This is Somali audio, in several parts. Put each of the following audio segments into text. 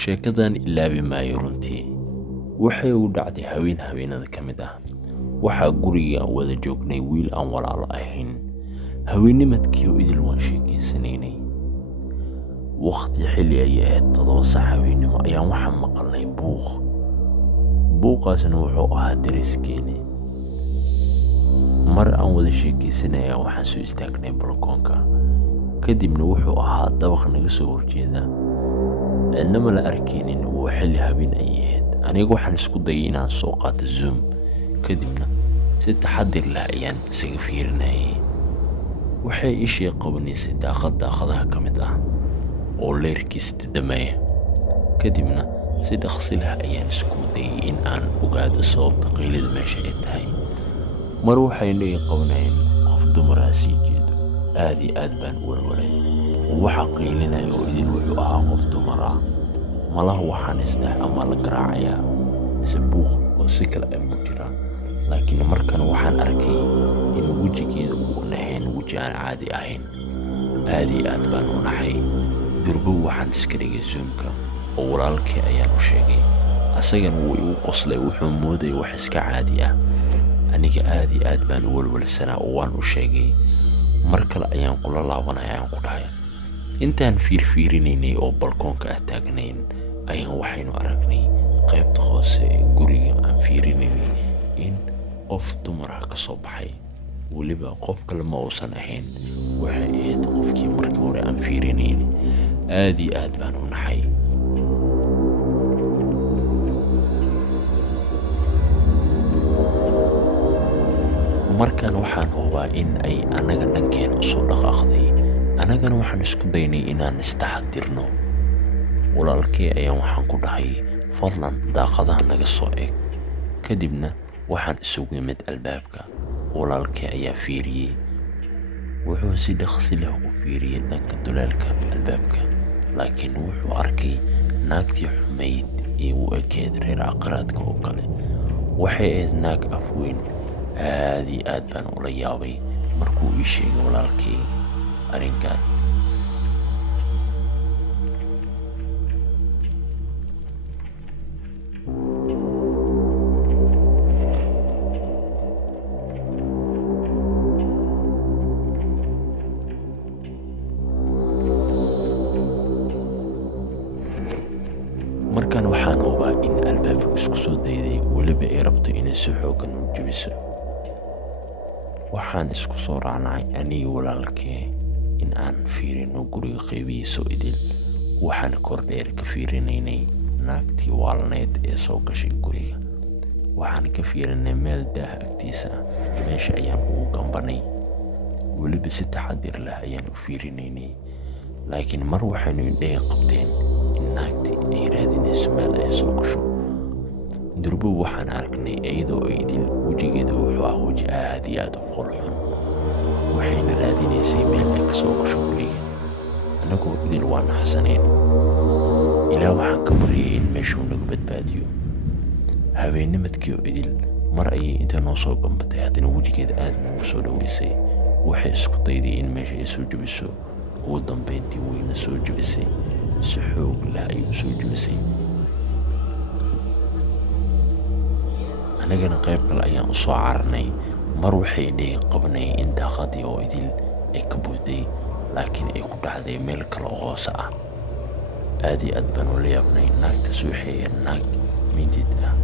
Sheekadan ilaabi maayo runtii. Waxay u dhacday haweenada ka mid ah. Waxaa guriga wada joognay wiil aan walaalo ahayn. Haweennimadkii oo idil waan sheekaysanaynay. Waqti xilli ay ahayd 7 saac haweenimo ayaan waxaan maqalnay buuq. Buuqaasna wuxuu ahaa dariskeeni. Mar aan wada sheekaysanay waxaan soo istaagnay balkoonka. Kadibna wuxuu ahaa dabaq naga soo horjeeda. Cidnama la arkaynin oo xilli habeen ay ahayd. Aniga waxaan isku dayay inaan soo qaato Zoom. Kadibna si taxadir leh ayaan isaga fiirinayay. Waxay ishii qabanaysay daaqadaha ka mid ah oo leerkiisa dhamaaya. Kadibna si dhaqsi leh ayaan isku dayay in aan ogaado sababta qaylada meesha ay tahay. Mar waxay leeyahay qabanayeen qof dumar ah sii jeedo. Aad iyo aad baan u walwalay. Waxa qaylinaya oo idil wuxuu ahaa qof dumar ah. Malaha waxaan isdhahay ama la garaacayaa mise buuq oo si kale ay mu jiraan. Laakiin markan waxaan arkay in wejigeeda uu ahayn weji aan caadi ahayn. Aad iyo aad baan u naxay. Durba waxaan iska dhigay Zoom-ka oo walaalkay ayaan u sheegay. Asagana wuu igu qoslay wuxuu mooday wax iska caadi ah. Aniga aad iyo aad baan u walwalsanaa oo waan u sheegay. Mar kale ayaan kula laabanay ayaan ku dhahay. Intaan fiirinaynay oo balkoonka ah taagnayn ayaan waxaynu aragnay qaybta hoose ee guriga aan fiirinaynay in qof dumar ah ka soo baxay. Weliba qof kale ma uusan ahayn. Waxay ahayd qofkii markii hore aan fiirinaynay. Aad iyo aad baan u naxay. Markan waxaan hubaa in ay anaga dhankeena u soo dhaqaaqday. Anagana waxaan isku daynay inaan istaxadirno. Walaalkay ayaan waxaan ku dhahay fadlan daaqadaha naga soo eeg. Kadibna waxaan isugu yimid albaabka. Walaalkay ayaa fiiriyay. Wuxuu si dhaqsi leh u fiiriyay dhanka duleelka albaabka. Laakiin wuxuu arkay naagtii xumayd ee u ekeed reer aqraadka oo kale. Waxay ahayd naag afweyn. Aad iyo aad baan ula yaabay markuu ii sheegay walaalkay arrinkan. Markan waxaan hubaa in albaabka isku soo dayday weliba ay rabto inay si xooggan u jabiso. Waxaan isku soo raacnay aniga walaalkay in aan fiirino guriga qaybihiisa idil. Waxaan kordheer ka fiirinaynay naagtii waalneed ee soo gashay guriga. Waxaan ka fiirinay meel daah agtiisa. Meesha ayaan ugu gambanay. Weliba si taxadir leh ayaan u fiirinaynay. Laakiin mar waxaynu indhaha qabteen in naagtii ay raadinayso meel ay soo gasho. Durba waxaan aragnay iyadoo idil wejigeeda wuxuu ahaa weji aad iyo aad u qurxoon. Waxayna raadinaysay meel ay ka soo gasho guriga. Anagoo idil waan naxsanayn. Ilaa waxaan ka baryay in meeshuu naga badbaadiyo. Haweennimadkii oo idil mar ayay inta noo soo gambatay haddana wejigeeda aad noogu soo dhaweysay. Waxay isku dayday in meesha ay soo jabiso. Ugu dambeyntii wayna soo jabisay. Si xoog leh ayay u soo jabisay. Anagana qayb kale ayaan u soo cararnay. Mar waxay indhaha qabanay in daaqadii oo idil ay ka buuday. Laakiin ay ku dhacday meel kale oo hoose ah. Aad iyo aad baan ula yaabnay. Naagtaas waxay ahayd naag mindid ah.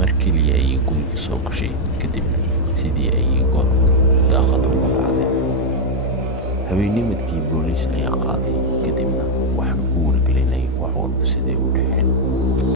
Mar keliya ayay guriga soo gashay. Kadibna sidii ayay goor daaqada uga dhacday. Haweennimadkii booliis ayaa qaaday. Kadibna waxaan ku wargelinay wax walba sidee u dhaceen.